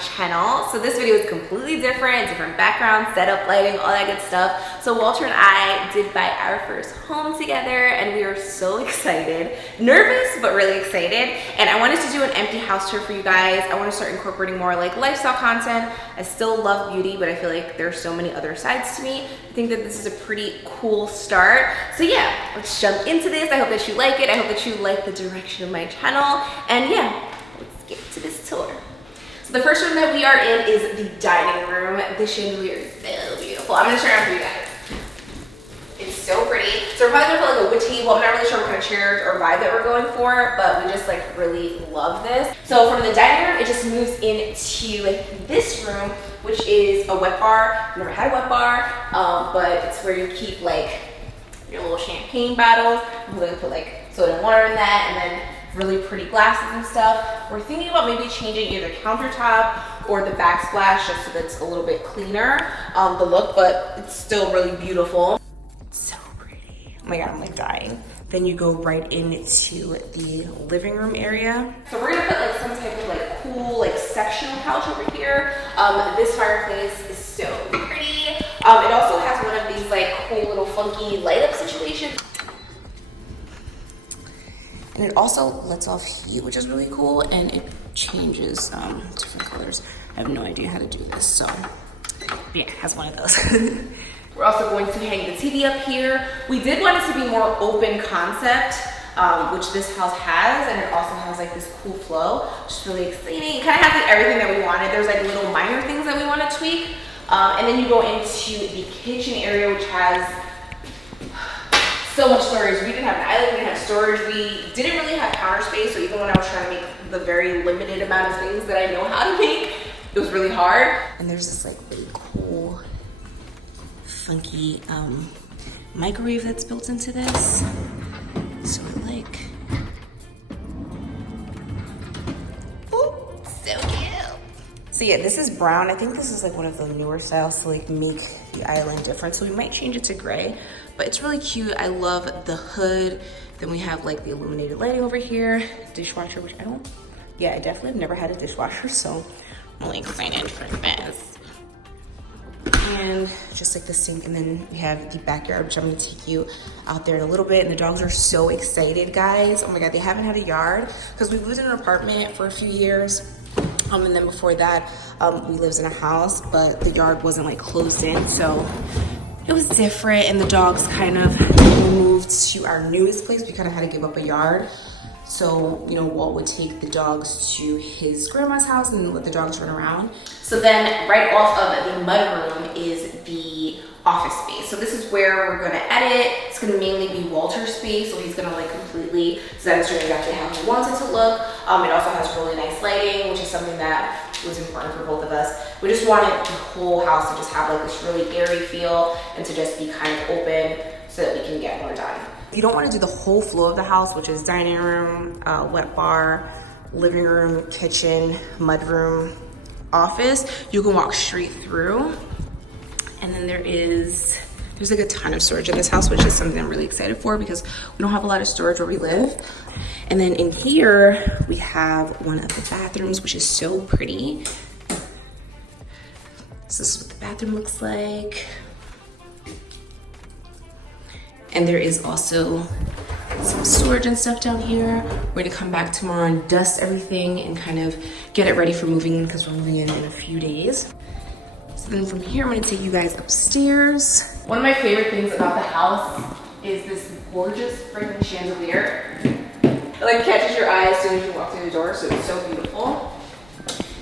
channel. So this video is completely different background, setup, lighting, all that good stuff. So Walter and I did buy our first home together and we are so excited. Nervous, but really excited. And I wanted to do an empty house tour for you guys. I want to start incorporating more like lifestyle content. I still love beauty, but I feel like there's so many other sides to me. I think that this is a pretty cool start. So yeah, let's jump into this. I hope that you like it. I hope that you like the direction of my channel. And yeah, let's get to this tour. So the first room that we are in is the dining room. This chandelier is so beautiful. I'm gonna turn it on for you guys. It's so pretty. So we're probably gonna put like a wood table. I'm not really sure what kind of chairs or vibe that we're going for, but we just like really love this. So from the dining room, it just moves into this room, which is a wet bar. I've never had a wet bar, but it's where you keep like your little champagne bottles. I'm gonna put like soda and water in that, and then really pretty glasses and stuff. We're thinking about maybe changing either countertop or the backsplash just so that it's a little bit cleaner, the look, but it's still really beautiful. It's so pretty. Oh my God, I'm like dying. Then you go right into the living room area. So we're gonna put like some type of like cool like sectional couch over here. This fireplace is so pretty. It also has one of these like cool little funky light up situations. And it also lets off heat, which is really cool, and it changes different colors. I have no idea how to do this, so yeah, it has one of those. We're also going to hang the TV up here. We did want it to be more open concept, which this house has, and it also has like this cool flow, which is really exciting. It kind of has like everything that we wanted. There's like little minor things that we want to tweak. And then you go into the kitchen area, which has so much storage. We didn't have an island, we didn't have storage. We didn't really have counter space, so even when I was trying to make the very limited amount of things that I know how to make, it was really hard. And there's this like really cool, funky microwave that's built into this. So I like, ooh, so cute. So yeah, this is brown. I think this is like one of the newer styles to like make the island different. So we might change it to gray, but it's really cute. I love the hood. Then we have like the illuminated lighting over here, dishwasher, which I definitely have never had a dishwasher, so I'm really excited for this. And just like the sink, and then we have the backyard, which I'm gonna take you out there in a little bit. And the dogs are so excited, guys. Oh my God, they haven't had a yard because we lived in an apartment for a few years. And then before that, we lived in a house, but the yard wasn't like closed in, so it was different. And the dogs kind of moved to our newest place. We kind of had to give up a yard. So, you know, Walt would take the dogs to his grandma's house and let the dogs run around. So then right off of the mudroom is the office space. So this is where we're gonna edit. It's gonna mainly be Walter's space. So he's gonna like completely demonstrate exactly how he wants it to look. It also has really nice lighting, which is something that was important for both of us. We just wanted the whole house to just have like this really airy feel and to just be kind of open so that we can get more done. If you don't want to do the whole floor of the house, which is dining room, wet bar, living room, kitchen, mudroom, office, you can walk straight through. And then there's like a ton of storage in this house, which is something I'm really excited for because we don't have a lot of storage where we live. And then in here, we have one of the bathrooms, which is so pretty. So this is what the bathroom looks like. And there is also some storage and stuff down here. We're gonna come back tomorrow and dust everything and kind of get it ready for moving in because we're moving in a few days. So then from here, I'm gonna take you guys upstairs. One of my favorite things about the house is this gorgeous freaking chandelier. It like catches your eye as soon as you walk through the door, so it's so beautiful.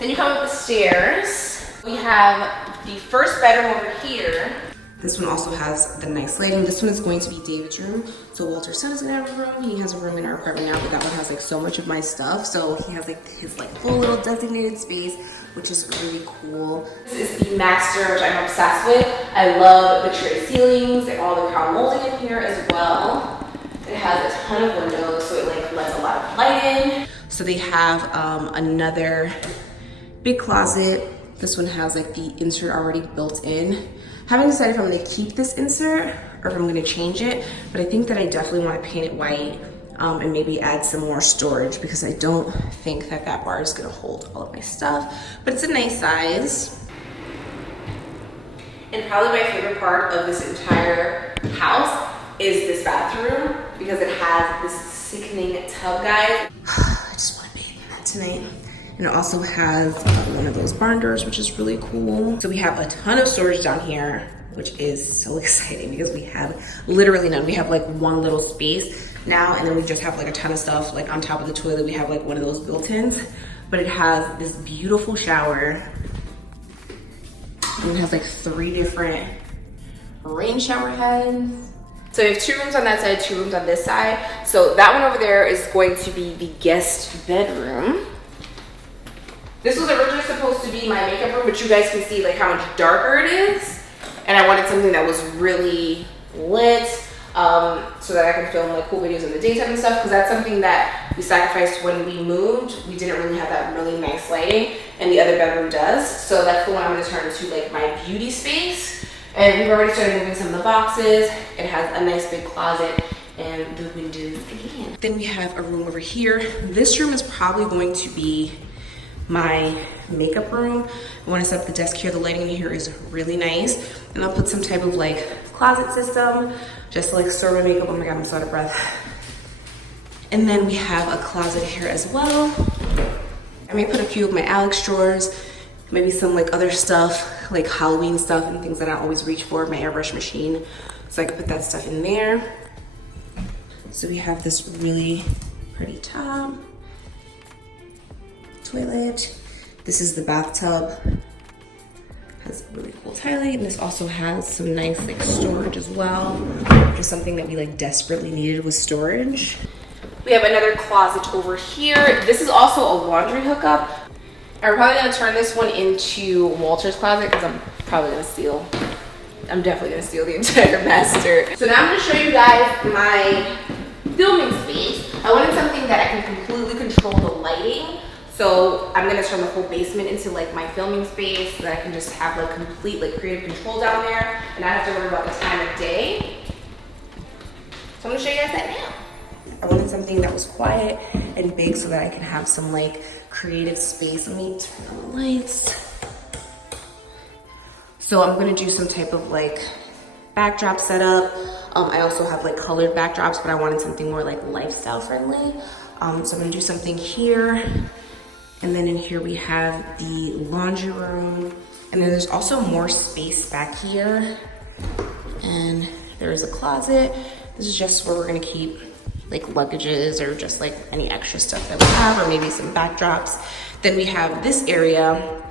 Then you come up the stairs. We have the first bedroom over here. This one also has the nice lighting. This one is going to be David's room. So Walter's son is gonna have a room. He has a room in our apartment now, but that one has like so much of my stuff. So he has like his like full little designated space, which is really cool. This is the master, which I'm obsessed with. I love the tray ceilings and all the crown molding in here as well. It has a ton of windows, so it like lets a lot of light in. So they have another big closet. This one has like the insert already built in. Haven't decided if I'm gonna keep this insert or if I'm gonna change it, but I think that I definitely wanna paint it white and maybe add some more storage because I don't think that that bar is gonna hold all of my stuff, but it's a nice size. And probably my favorite part of this entire house is this bathroom because it has this sickening tub, guys. I just want to bathe in that tonight. And it also has one of those barn doors, which is really cool. So we have a ton of storage down here, which is so exciting because we have literally none. We have like one little space now, and then we just have like a ton of stuff like on top of the toilet. We have like one of those built-ins, but it has this beautiful shower. And it has like 3 different rain shower heads. So we have 2 rooms on that side, 2 rooms on this side. So that one over there is going to be the guest bedroom. This was originally supposed to be my makeup room, but you guys can see like how much darker it is. And I wanted something that was really lit, so that I can film like cool videos in the daytime and stuff, because that's something that we sacrificed when we moved. We didn't really have that really nice lighting, and the other bedroom does. So that's the one I'm gonna turn into like my beauty space. And we've already started moving some of the boxes. It has a nice big closet and the windows again. Then we have a room over here. This room is probably going to be my makeup room. I want to set up the desk here. The lighting in here is really nice. And I'll put some type of like closet system just to like store my makeup. Oh my God, I'm so out of breath. And then we have a closet here as well. I may put a few of my Alex drawers, maybe some like other stuff, like Halloween stuff and things that I always reach for, my airbrush machine. So I can put that stuff in there. So we have this really pretty tub, toilet. This is the bathtub. Has a really cool tiling, and this also has some nice like storage as well. Just something that we like desperately needed was storage. We have another closet over here. This is also a laundry hookup. I'm probably gonna turn this one into Walter's closet because I'm definitely gonna steal the entire master. So now I'm gonna show you guys my filming space. I wanted something that I can completely control the lighting. So I'm gonna turn the whole basement into like my filming space so that I can just have like complete like creative control down there and not have to worry about the time of day. So I'm gonna show you guys that now. I wanted something that was quiet and big so that I can have some like creative space. Let me turn on the lights. So I'm gonna do some type of like backdrop setup. I also have like colored backdrops, but I wanted something more like lifestyle friendly. So I'm gonna do something here. And then in here we have the laundry room. And then there's also more space back here. And there is a closet. This is just where we're gonna keep like luggages or just like any extra stuff that we have, or maybe some backdrops. Then we have this area.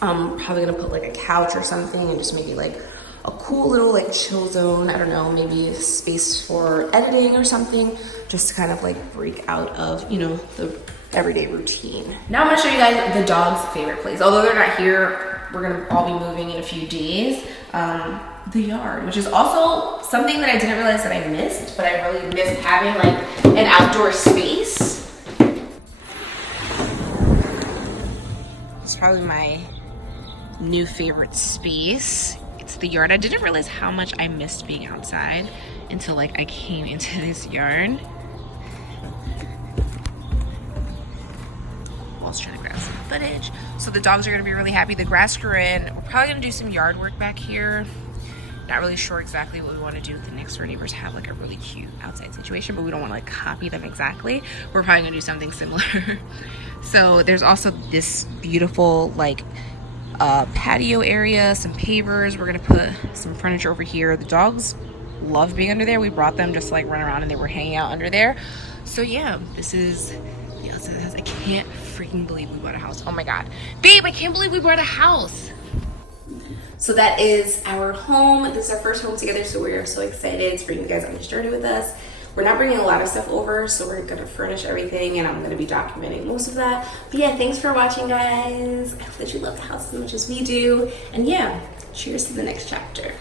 I'm probably gonna put like a couch or something and just maybe like a cool little like chill zone. I don't know, maybe a space for editing or something, just to kind of like break out of, you know, the everyday routine. Now I'm gonna show you guys the dog's favorite place. Although they're not here, we're gonna all be moving in a few days. The yard, which is also something that I didn't realize that I missed, but I really missed having like an outdoor space. It's probably my new favorite space. It's the yard. I didn't realize how much I missed being outside until like I came into this yard. Walt's trying to grab some footage. So the dogs are gonna be really happy. The grass grew in. We're probably gonna do some yard work back here. Not really sure exactly what we want to do. The next door neighbors have like a really cute outside situation, but we don't want to like copy them exactly. We're probably gonna do something similar. So there's also this beautiful like patio area, some pavers. We're gonna put some furniture over here. The dogs love being under there. We brought them just to like run around and they were hanging out under there. So yeah, this is the outside of the house. I can't freaking believe we bought a house. Oh my God. Babe, I can't believe we bought a house. So that is our home. This is our first home together, so we're so excited to bring you guys on this journey with us. We're not bringing a lot of stuff over, so we're gonna furnish everything, and I'm gonna be documenting most of that. But yeah, thanks for watching, guys. I hope that you love the house as much as we do. And yeah, cheers to the next chapter.